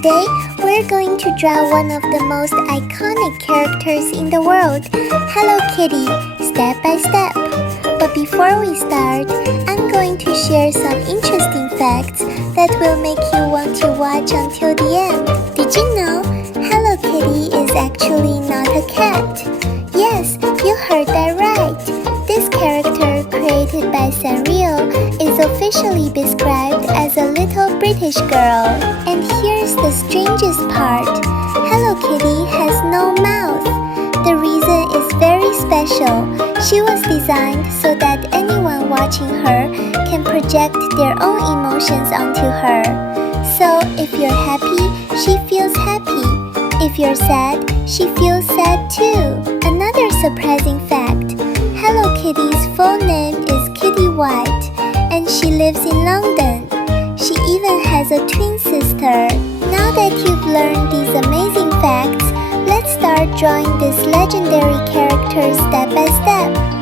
Today, we're going to draw one of the most iconic characters in the world, Hello Kitty, step by step. But before we start, I'm going to share some interesting facts that will make you want to watch until the end. Did you know Hello Kitty is actually not a cat? Yes, you heard that right. This character, created by Sanrio, is officially described as a little British girl. And here's the strangest part. Hello Kitty has no mouth. The reason is very special. She was designed so that anyone watching her can project their own emotions onto her. So if you're happy, she feels happy. If you're sad, she feels sad too. Another surprising fact. Hello Kitty's full name is Kitty White, and she lives in London. She even has a twin sister. Now that you've learned these amazing facts, let's start drawing this legendary character step by step.